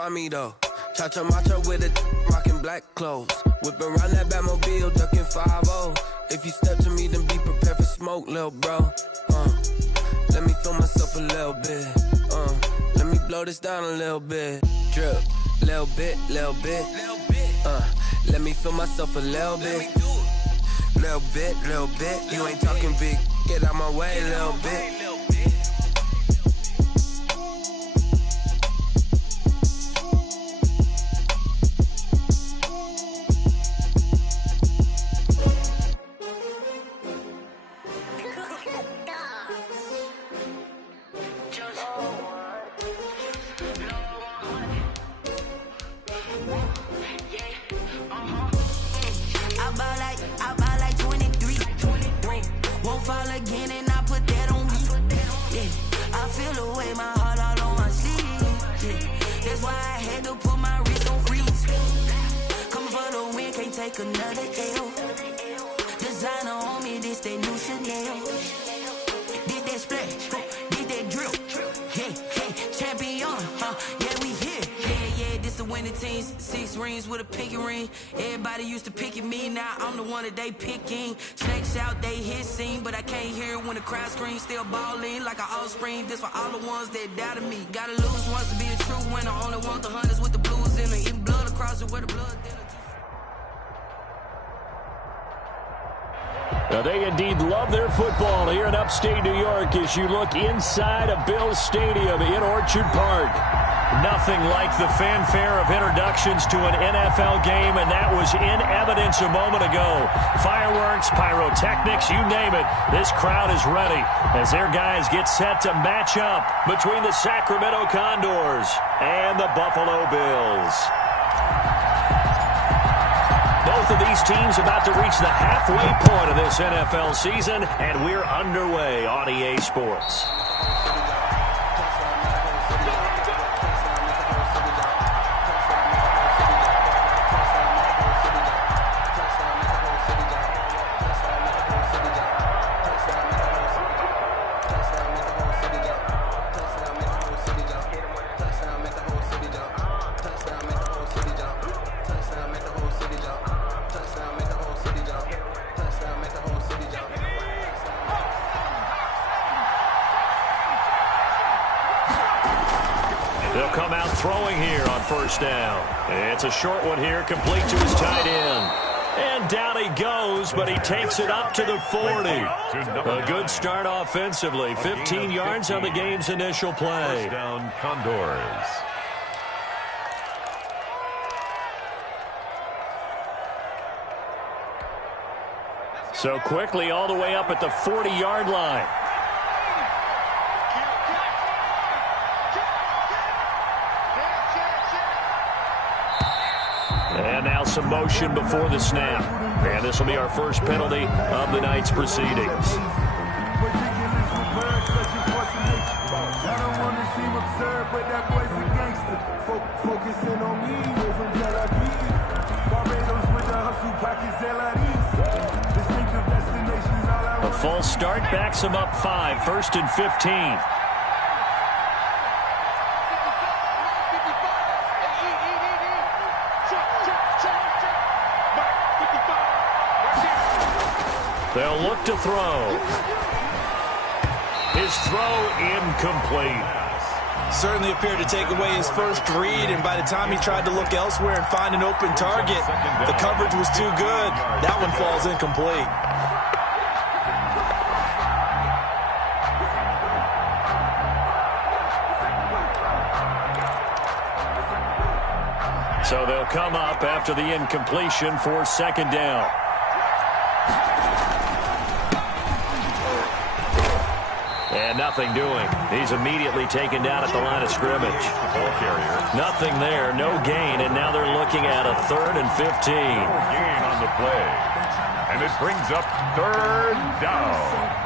find me though. Cha-cha macha with a rockin' black clothes. Whippin' around that Batmobile, duckin' 5-0. If you step to me, then be prepared for smoke, lil' bro. Let me feel myself a little bit. Let me blow this down a little bit. Drip, little bit, little bit. Let me feel myself a little bit. Little bit, little bit. You ain't talking big. Get out my way, little bit. Another L. Designer on me, this that new Chanel. Did that splash, did that drill. Yeah, champion, yeah, we here. Yeah, this the winning team. 6 rings with a pinky ring. Everybody used to pick at me, now I'm the one that they picking. Snakes out, they hit scene, but I can't hear it when the crowd screams. Still ballin' like an offspring. This for all the ones that doubted me. Gotta lose once to be a true winner. Only want the hunters with the blues in it. Eating blood across it where the blood dinner. Now, they indeed love their football here in upstate New York as you look inside of Bills Stadium in Orchard Park. Nothing like the fanfare of introductions to an NFL game, and that was in evidence a moment ago. Fireworks, pyrotechnics, you name it. This crowd is ready as their guys get set to match up between the Sacramento Condors and the Buffalo Bills. Both of these teams about to reach the halfway point of this NFL season, and we're underway on EA Sports. They'll come out throwing here on first down. It's a short one here, complete to his tight end. And down he goes, but he takes it up to the 40. A good start offensively. 15 yards on the game's initial play. First down, Condors. So quickly all the way up at the 40-yard line. And now some motion before the snap. And this will be our first penalty of the night's proceedings. A false start backs him up 5, 1st and 15. They'll look to throw. His throw incomplete. Certainly appeared to take away his first read, and by the time he tried to look elsewhere and find an open target, the coverage was too good. That one falls incomplete. So they'll come up after the incompletion for second down. And nothing doing. He's immediately taken down at the line of scrimmage. Nothing there, no gain, and now they're looking at a 3rd and 15. Gain on the play. And it brings up 3rd down.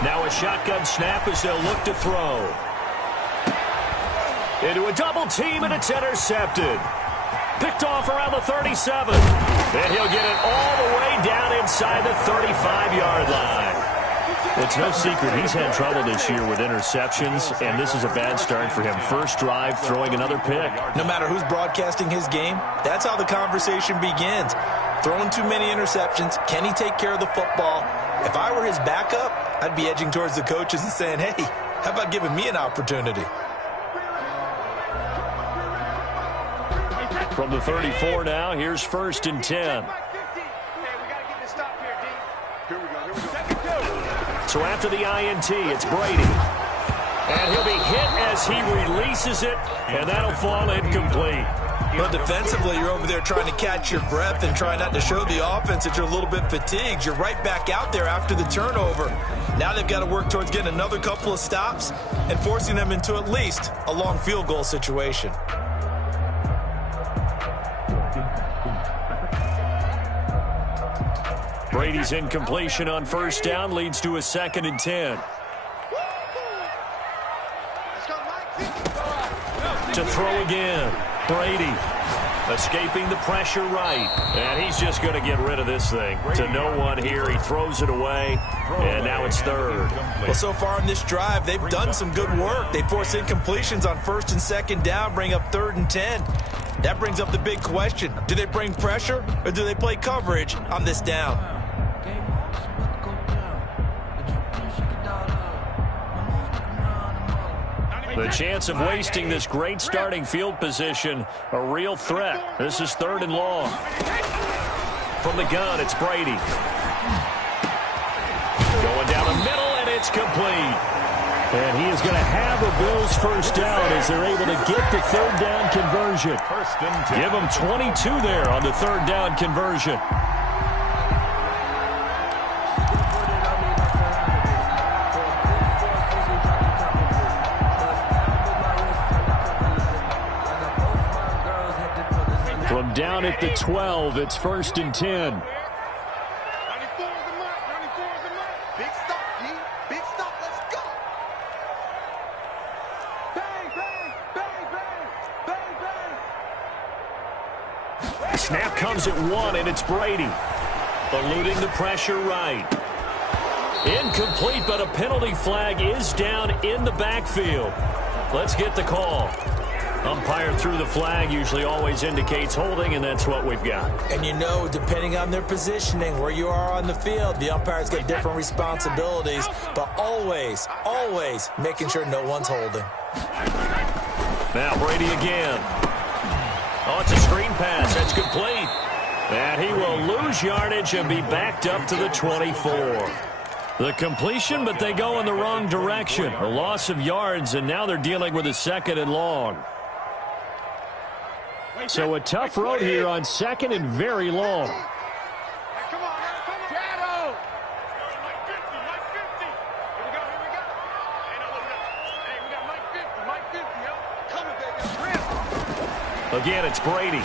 Now a shotgun snap as they'll look to throw. Into a double team, and it's intercepted. Picked off around the 37. And he'll get it all the way down inside the 35-yard line. It's no secret he's had trouble this year with interceptions, and this is a bad start for him. First drive, throwing another pick. No matter who's broadcasting his game, that's how the conversation begins. Throwing too many interceptions, can he take care of the football? If I were his backup, I'd be edging towards the coaches and saying, hey, how about giving me an opportunity? From the 34 now, here's 1st and 10. So after the INT, it's Brady. And he'll be hit as he releases it, and that'll fall incomplete. But defensively, you're over there trying to catch your breath and try not to show the offense that you're a little bit fatigued. You're right back out there after the turnover. Now they've got to work towards getting another couple of stops and forcing them into at least a long field goal situation. Brady's incompletion on 1st down leads to a 2nd and 10. To throw again. Brady escaping the pressure right. And he's just going to get rid of this thing. To no one here. He throws it away. And now it's 3rd. Well, so far in this drive, they've done some good work. They force incompletions on 1st and 2nd down, bring up 3rd and 10. That brings up the big question. Do they bring pressure or do they play coverage on this down? The chance of wasting this great starting field position, a real threat. This is 3rd and long. From the gun, it's Brady. Going down the middle, and it's complete. And he is going to have a Bills 1st down as they're able to get the 3rd down conversion. Give them 22 there on the 3rd down conversion. From down at the 12, it's 1st and 10. 94 is the mark. 94 is the mark. Big stop, D. Big stop. Let's go. Bang, bang, bang, bang, bang, bang. Snap comes at 1, and it's Brady. Eluding the pressure right. Incomplete, but a penalty flag is down in the backfield. Let's get the call. Umpire threw the flag, usually always indicates holding, and that's what we've got. And you know, depending on their positioning, where you are on the field, the umpires get different responsibilities, but always, always making sure no one's holding. Now Brady again. Oh, it's a screen pass. That's complete. And he will lose yardage and be backed up to the 24. The completion, but they go in the wrong direction. A loss of yards, and now they're dealing with a 2nd and long. So a tough road here on 2nd and very long. Come on, come on. Shadow. Mike 50, Mike 50. Here we go, here we go. Hey, we got Mike 50, yo. Coming, baby. Again, it's Brady.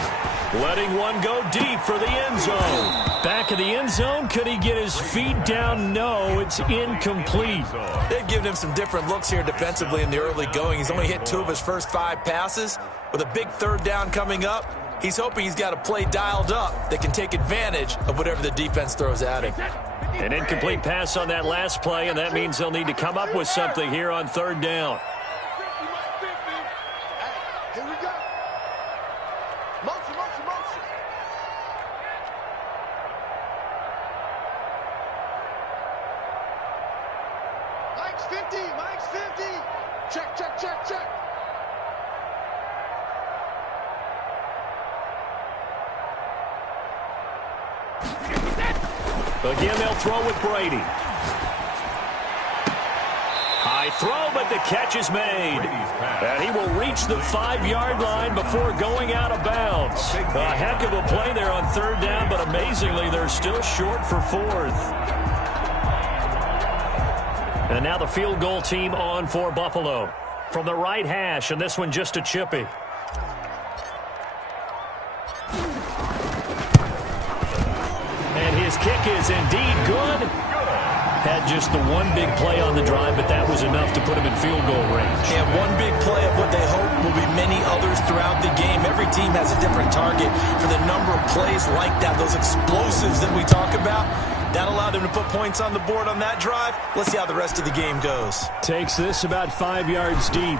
Letting one go deep for the end zone. Back of the end zone. Could he get his feet down? No, it's incomplete. They've given him some different looks here defensively in the early going. He's only hit 2 of his first 5 passes. With a big 3rd down coming up, he's hoping he's got a play dialed up that can take advantage of whatever the defense throws at him. An incomplete pass on that last play, and that means they'll need to come up with something here on 3rd down. Here we go. Motion, motion, motion. Mike's 50, Mike's 50. Check, check, check, check. Again, they'll throw with Brady. High throw, but the catch is made. And he will reach the 5-yard line before going out of bounds. A heck of a play there on 3rd down, but amazingly, they're still short for 4th. And now the field goal team on for Buffalo. From the right hash, and this one just a chippy. And his kick is indeed good. Had just the one big play on the drive, but that was enough to put him in field goal range. And one big play of what they hope will be many others throughout the game. Every team has a different target for the number of plays like that, those explosives that we talk about. That allowed them to put points on the board on that drive. Let's see how the rest of the game goes. Takes this about 5 yards deep.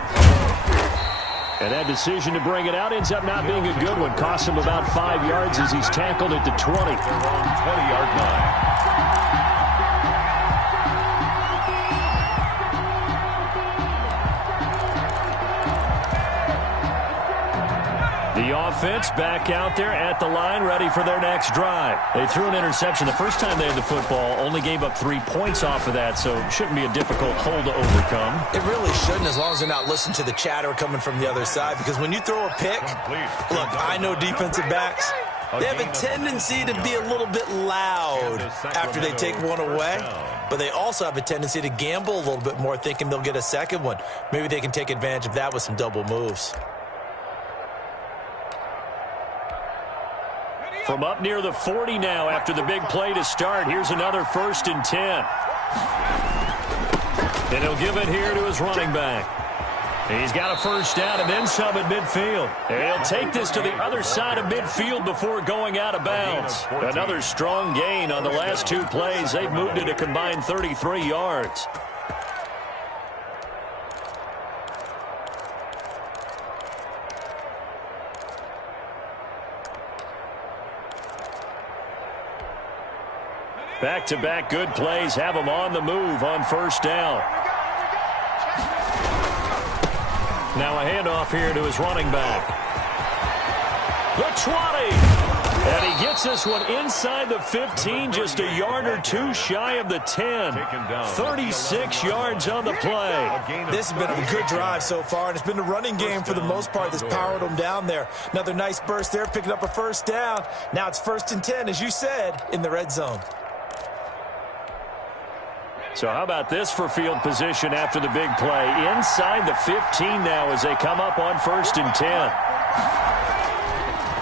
And that decision to bring it out ends up not being a good one. Costs him about 5 yards as he's tackled at the 20. 20-yard line. The offense back out there at the line, ready for their next drive. They threw an interception the first time they had the football, only gave up 3 points off of that, so it shouldn't be a difficult hole to overcome. It really shouldn't, as long as they're not listening to the chatter coming from the other side, because when you throw a pick, look, I know defensive backs, they have a tendency to be a little bit loud after they take one away, but they also have a tendency to gamble a little bit more, thinking they'll get a second one. Maybe they can take advantage of that with some double moves. From up near the 40 now after the big play to start. Here's another 1st and 10. And he'll give it here to his running back. He's got a first down and then some at midfield. And he'll take this to the other side of midfield before going out of bounds. Another strong gain on the last 2 plays. They've moved it a combined 33 yards. Back-to-back good plays have him on the move on first down. Now a handoff here to his running back. The 20. And he gets this one inside the 15, just a yard or 2 shy of the 10. 36 yards on the play. This has been a good drive so far, and it's been a running game for the most part that's powered them down there. Another nice burst there, picking up a first down. Now it's 1st and 10, as you said, in the red zone. So how about this for field position after the big play? Inside the 15 now as they come up on 1st and 10.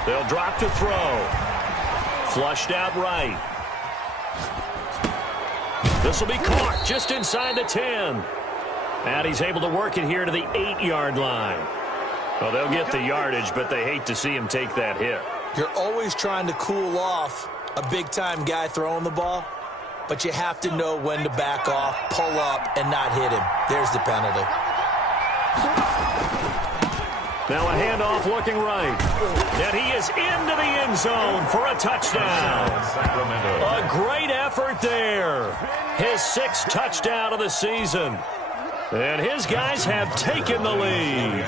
They'll drop to throw. Flushed out right. This will be caught just inside the 10. And he's able to work it here to the 8-yard line. Well, they'll get the yardage, but they hate to see him take that hit. You're always trying to cool off a big-time guy throwing the ball, but you have to know when to back off, pull up, and not hit him. There's the penalty. Now a handoff looking right. And he is into the end zone for a touchdown. A great effort there. His 6th touchdown of the season. And his guys have taken the lead.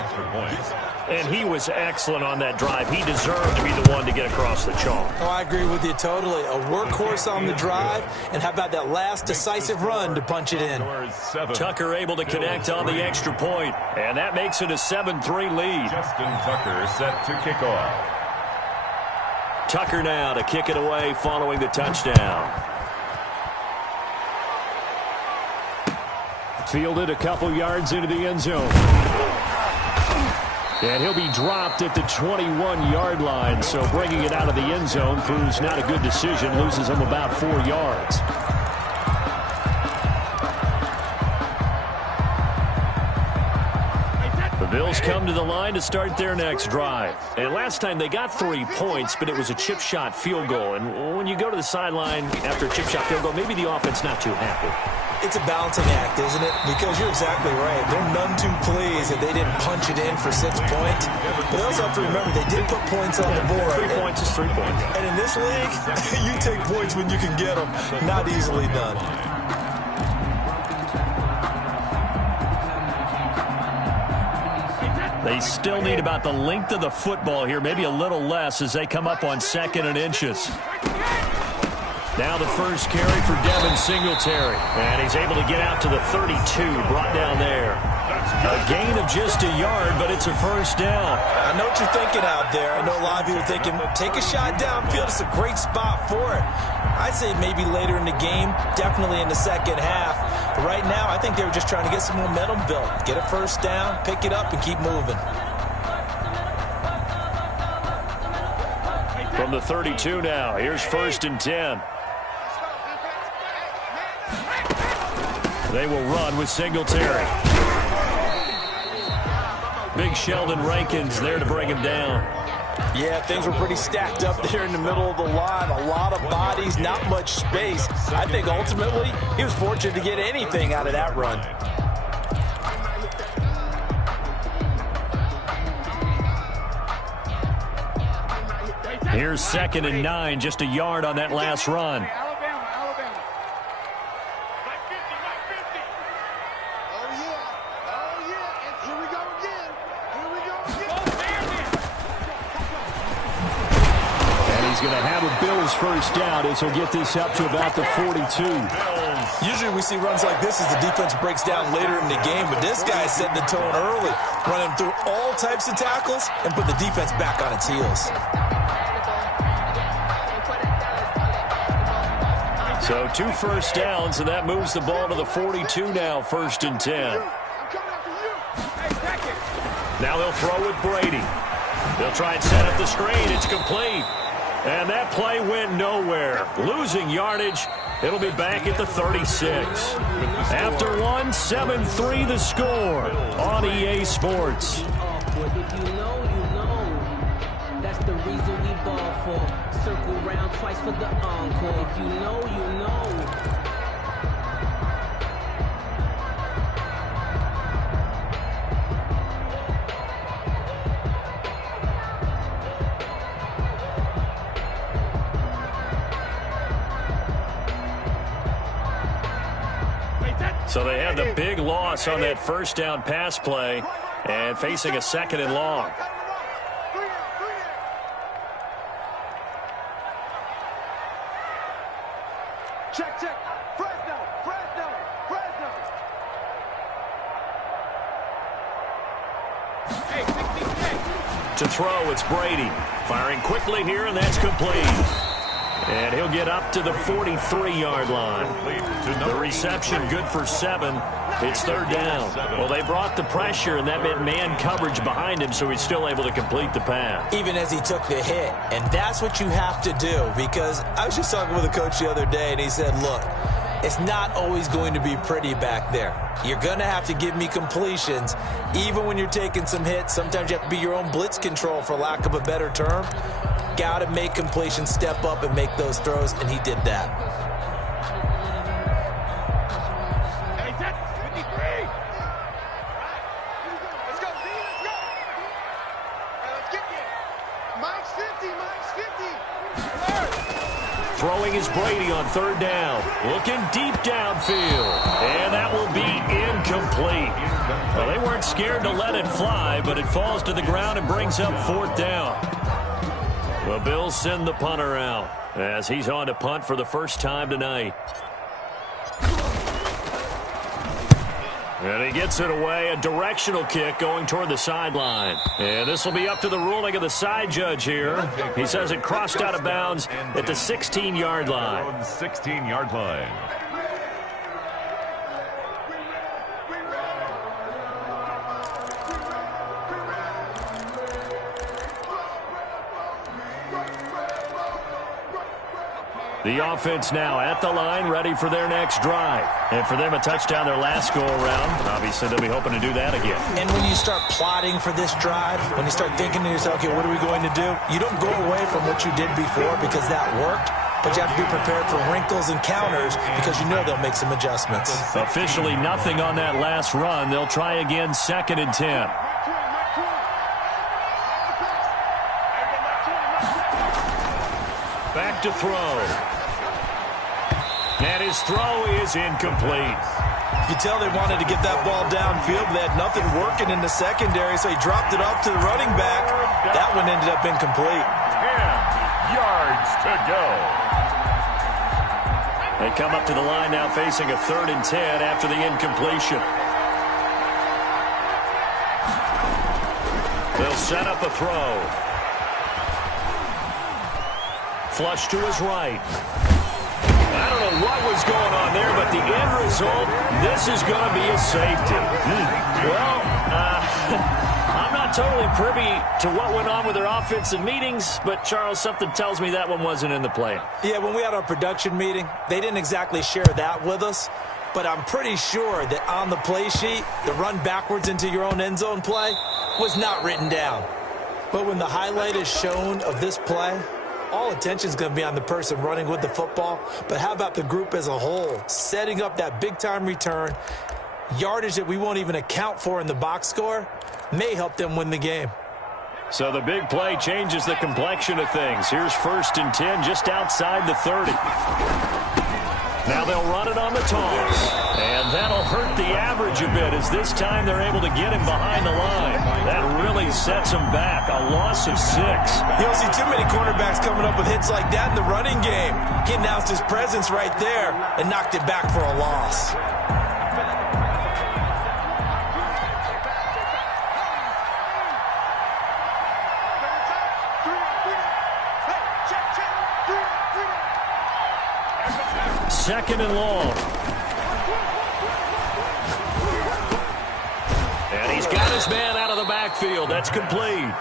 And he was excellent on that drive. He deserved to be the one to get across the chalk. Oh, I agree with you totally. A workhorse on the drive. And how about that last decisive run to punch it in? Tucker able to connect on the extra point. And that makes it a 7-3 lead. Justin Tucker set to kick off. Tucker now to kick it away following the touchdown. Fielded a couple yards into the end zone. And he'll be dropped at the 21-yard line, so bringing it out of the end zone proves not a good decision, loses him about 4 yards. The Bills come to the line to start their next drive. And last time they got 3 points, but it was a chip shot field goal. And when you go to the sideline after a chip shot field goal, maybe the offense not too happy. It's a balancing act, isn't it? Because you're exactly right. They're none too pleased that they didn't punch it in for 6 points. But they also have to remember they did put points on the board. 3 points is 3 points. And in this league, you take points when you can get them. Not easily done. They still need about the length of the football here, maybe a little less as they come up on 2nd and inches. Now the first carry for Devin Singletary. And he's able to get out to the 32, brought down there. A gain of just a yard, but it's a first down. I know what you're thinking out there. I know a lot of you are thinking, take a shot downfield. It's a great spot for it. I'd say maybe later in the game, definitely in the second half. But right now, I think they were just trying to get some momentum built. Get a first down, pick it up, and keep moving. From the 32 now, here's 1st and 10. They will run with Singletary. Big Sheldon Rankins there to bring him down. Yeah, things were pretty stacked up there in the middle of the line. A lot of bodies, not much space. I think ultimately he was fortunate to get anything out of that run. Here's 2nd and 9, just a yard on that last run. Alabama. Mike 50. Oh, yeah. And here we go again. And he's going to have a Bills first down as he'll get this up to about the 42. Usually we see runs like this as the defense breaks down later in the game, but this guy is setting the tone early, running through all types of tackles and put the defense back on its heels. So 2 first downs, and that moves the ball to the 42 now, 1st and 10. Now they'll throw with Brady. They'll try and set up the screen. It's complete. And that play went nowhere. Losing yardage. It'll be back at the 36. After one, 7-3 the score on EA Sports. If you know, you know. That's the reason we ball for. Circle round twice for the encore. If you know, you know. So they had the big loss on that first down pass play and facing a 2nd and long. Check. Fresno. Hey, 66. To throw, it's Brady. Firing quickly here, and that's complete. And he'll get up to the 43-yard line. The reception good for 7. It's 3rd down. Well, they brought the pressure, and that meant man coverage behind him, so he's still able to complete the pass. Even as he took the hit. And that's what you have to do, because I was just talking with a coach the other day, and he said, look, it's not always going to be pretty back there. You're going to have to give me completions. Even when you're taking some hits, sometimes you have to be your own blitz control, for lack of a better term. Got to make completions, step up and make those throws, and he did that. Hey, that's 53. Let's go, D. Let's go. Let's get there. Mike's 50. Throwing is Brady on 3rd down. Looking deep downfield. And that will be incomplete. Well, they weren't scared to let it fly, but it falls to the ground and brings up 4th down. The Bills send the punter out as he's on to punt for the first time tonight. And he gets it away, a directional kick going toward the sideline. And this will be up to the ruling of the side judge here. He says it crossed out of bounds at the 16-yard line. 16-yard line. The offense now at the line, ready for their next drive. And for them, a touchdown their last go-around. Obviously, they'll be hoping to do that again. And when you start plotting for this drive, when you start thinking to yourself, okay, what are we going to do? You don't go away from what you did before because that worked, but you have to be prepared for wrinkles and counters because you know they'll make some adjustments. Officially nothing on that last run. They'll try again, 2nd and 10. Back to throw. And his throw is incomplete. You tell they wanted to get that ball downfield, but they had nothing working in the secondary, so he dropped it off to the running back. That one ended up incomplete. 10 yards to go. They come up to the line now facing a 3rd and 10 after the incompletion. They'll set up a throw. Flush to his right. I don't know what was going on there, but the end result, this is going to be a safety. Well, I'm not totally privy to what went on with their offensive meetings, but, Charles, something tells me that one wasn't in the plan. Yeah, when we had our production meeting, they didn't exactly share that with us, but I'm pretty sure that on the play sheet, the run backwards into your own end zone play was not written down. But when the highlight is shown of this play, all attention is going to be on the person running with the football. But how about the group as a whole, setting up that big-time return, yardage that we won't even account for in the box score, may help them win the game. So the big play changes the complexion of things. Here's 1st and 10 just outside the 30. Now they'll run it on the toss. And that'll hurt the average a bit as this time they're able to get him behind the line. That really sets him back. A loss of 6. You don't see too many cornerbacks coming up with hits like that in the running game. He announced his presence right there and knocked it back for a loss. Second and long. And he's got his man out of the backfield. That's complete.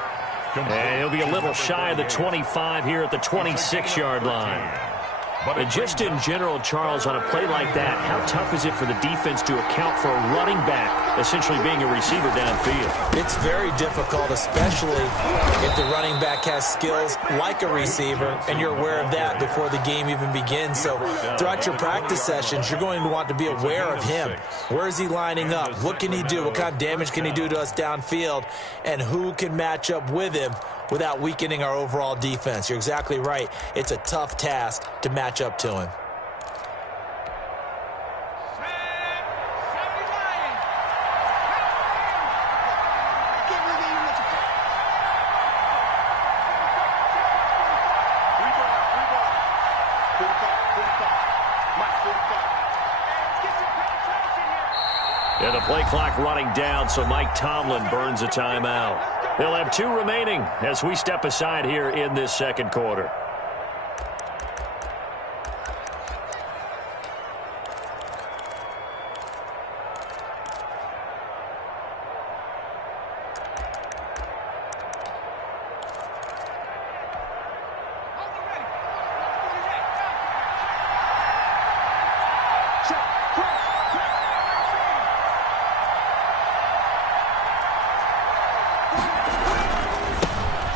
And he'll be a little shy of the 25 here at the 26-yard line. And just in general, Charles, on a play like that, how tough is it for the defense to account for a running back essentially being a receiver downfield? It's very difficult, especially if the running back has skills like a receiver, and you're aware of that before the game even begins. So throughout your practice sessions, you're going to want to be aware of him. Where is he lining up? What can he do? What kind of damage can he do to us downfield? And who can match up with him without weakening our overall defense? You're exactly right. It's a tough task to match up to him. And the play clock running down, so Mike Tomlin burns a timeout. He'll have 2 remaining as we step aside here in this second quarter.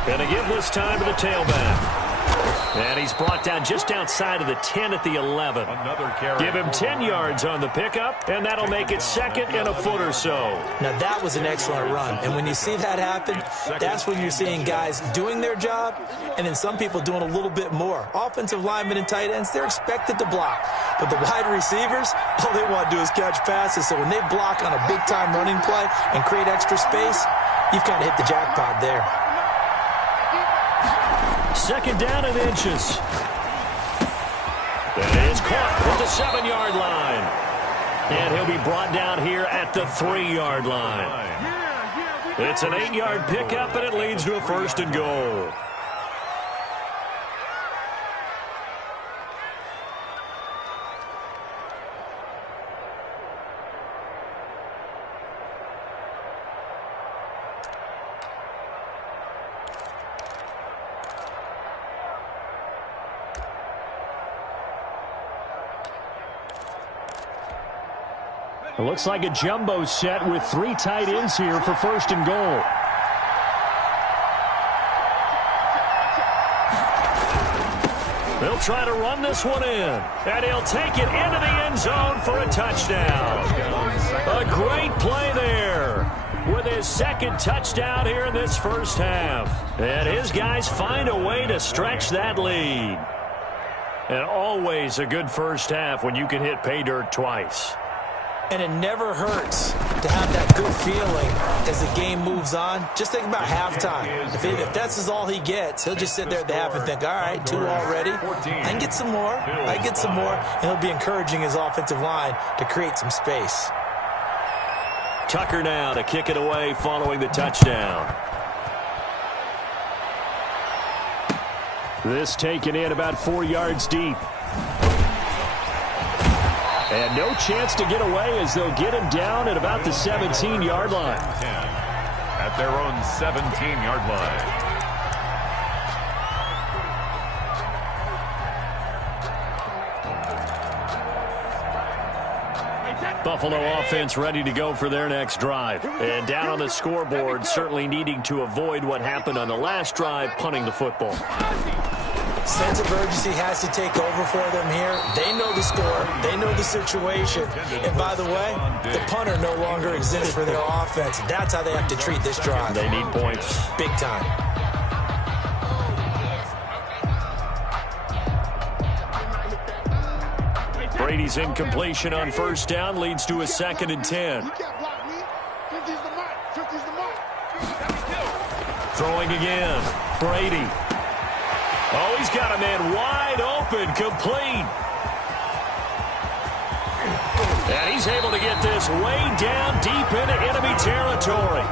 And a give this time to the tailback. And he's brought down just outside of the 10 at the 11. Give him 10 yards on the pickup, and that'll make it 2nd and a foot or so. Now, that was an excellent run. And when you see that happen, that's when you're seeing guys doing their job, and then some people doing a little bit more. Offensive linemen and tight ends, they're expected to block. But the wide receivers, all they want to do is catch passes. So when they block on a big-time running play and create extra space, you've kind of hit the jackpot there. 2nd down and inches. And it's caught at the 7-yard line. And he'll be brought down here at the 3-yard line. It's an 8-yard pickup, and it leads to a 1st and goal. It looks like a jumbo set with 3 tight ends here for 1st and goal. They'll try to run this one in, and he'll take it into the end zone for a touchdown. A great play there with his 2nd touchdown here in this first half. And his guys find a way to stretch that lead. And always a good first half when you can hit pay dirt twice. And it never hurts to have that good feeling as the game moves on. Just think about halftime. If that's all he gets, he'll just sit there at the half and think, all right, 2 already. I can get some more. I can get some more. And he'll be encouraging his offensive line to create some space. Tucker now to kick it away following the touchdown. This taken in about 4 yards deep. And no chance to get away as they'll get him down at about the 17-yard line. At their own 17-yard line. Buffalo offense ready to go for their next drive. And down on the scoreboard, certainly needing to avoid what happened on the last drive, punting the football. Sense of urgency has to take over for them here. They know the score. They know the situation. And by the way, the punter no longer exists for their offense. That's how they have to treat this drive. They need points. Big time. Brady's incompletion on first down leads to a 2nd and 10. Throwing again. Brady. Oh, he's got a man wide open, complete. And he's able to get this way down deep into enemy territory.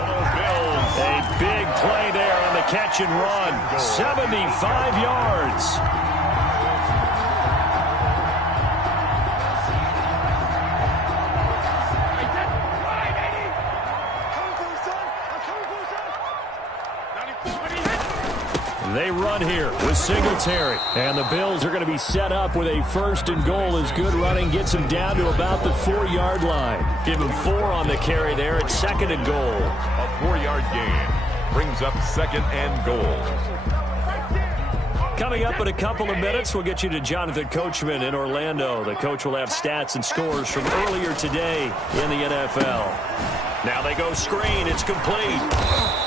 A big play there on the catch and run. 75 yards. They run here with Singletary. And the Bills are going to be set up with a 1st and goal as good running gets him down to about the 4-yard line. Give him 4 on the carry there at 2nd and goal. A 4-yard gain brings up 2nd and goal. Coming up in a couple of minutes, we'll get you to Jonathan Coachman in Orlando. The coach will have stats and scores from earlier today in the NFL. Now they go screen. It's complete.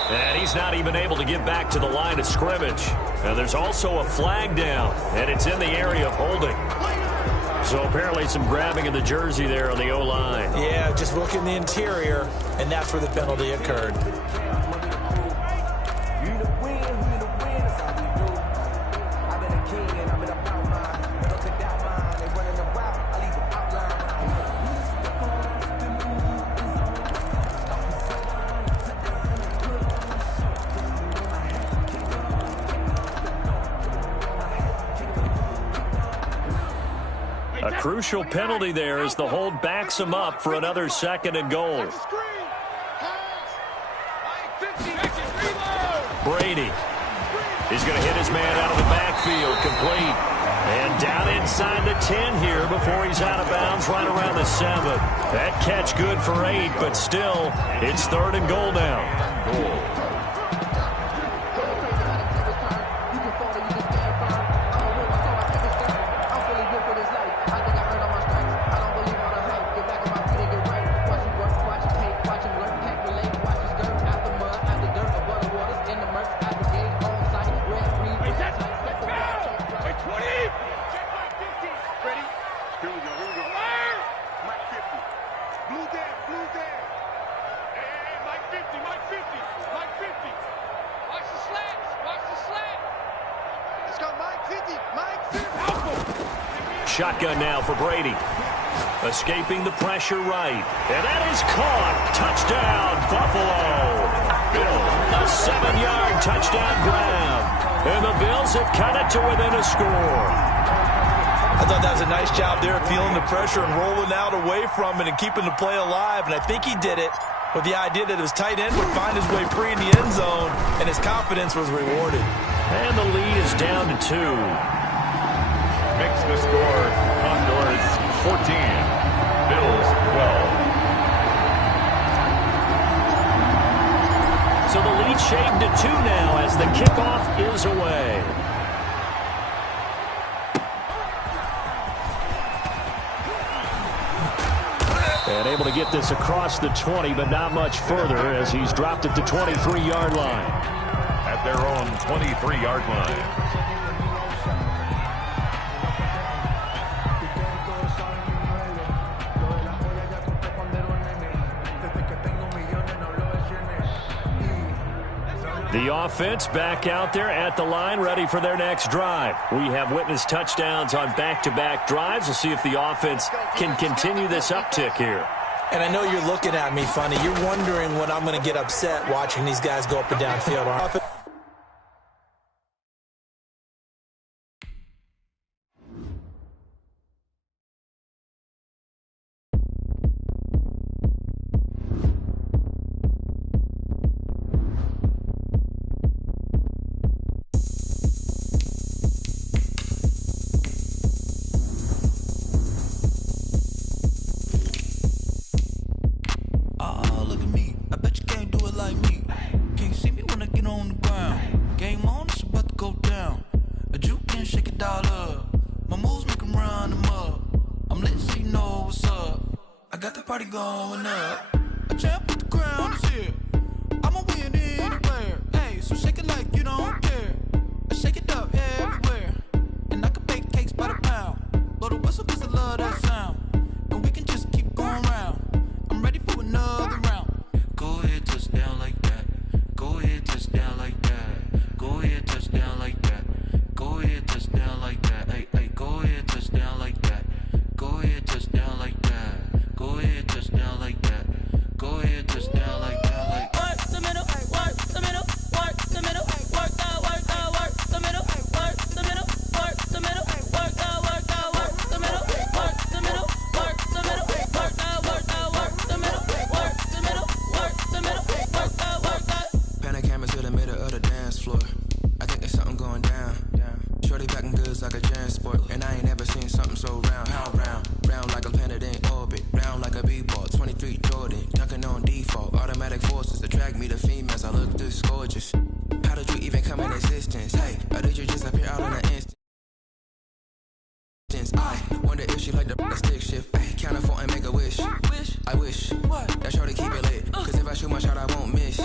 And he's not even able to get back to the line of scrimmage. And there's also a flag down, and it's in the area of holding. So apparently some grabbing of the jersey there on the O-line. Yeah, just look in the interior, and that's where the penalty occurred. Crucial penalty there as the hold backs him up for another 2nd and goal. Brady is going to hit his man out of the backfield, complete. And down inside the 10 here before he's out of bounds right around the 7. That catch good for 8, but still, it's 3rd and goal now. Shotgun now for Brady. Escaping the pressure right. And that is caught. Touchdown, Buffalo. A 7-yard touchdown grab. And the Bills have cut it to within a score. I thought that was a nice job there, feeling the pressure and rolling out away from it and keeping the play alive. And I think he did it with the idea that his tight end would find his way free in the end zone, and his confidence was rewarded. And the lead is down to 2. Makes the score Condors 14, Bills 12. So the lead shaved to 2 now as the kickoff is away. And able to get this across the 20, but not much further as he's dropped it to 23-yard line. At their own 23-yard line. The offense back out there at the line, ready for their next drive. We have witnessed touchdowns on back-to-back drives. We'll see if the offense can continue this uptick here. And I know you're looking at me funny. You're wondering when I'm going to get upset watching these guys go up and down field. got the party going up. A champ with the crown is here. I'ma win anywhere. Hey, so shake it like you don't care. I shake it up everywhere. And I can bake cakes by the pound. Blow the whistle 'cause I love that sound. And we can just keep going round. I'm ready for another round. Go ahead, touch down like that. Go ahead, touch down like that. Go ahead, touch down like that. Go ahead, touch down like that. Hey, hey, go ahead, touch down like that. Go ahead, touch down like that. Go ahead, touch down like that. Go ahead, touch down like that. Like work the middle, work the middle, work the middle, work that, work the middle, work the middle, work the middle, work that, work the middle, work the middle, work the middle, work that, work the middle, work the middle, work the middle, work that. Pan the camera to the middle of the dance floor. I think there's something going down. Shorty backing goods like a transport, and I ain't never seen something so round. How round? Round like a planet in orbit, round like a b-ball. 23 Jordan, dunking on default. Automatic forces attract me to females. I look this gorgeous. How did you even come in existence? Hey, or did you just appear out in an instant? I wonder if she like the stick shift. Ay, count a four and make a wish. I wish that shorty keep it lit, 'cause if I shoot my shot, I won't miss.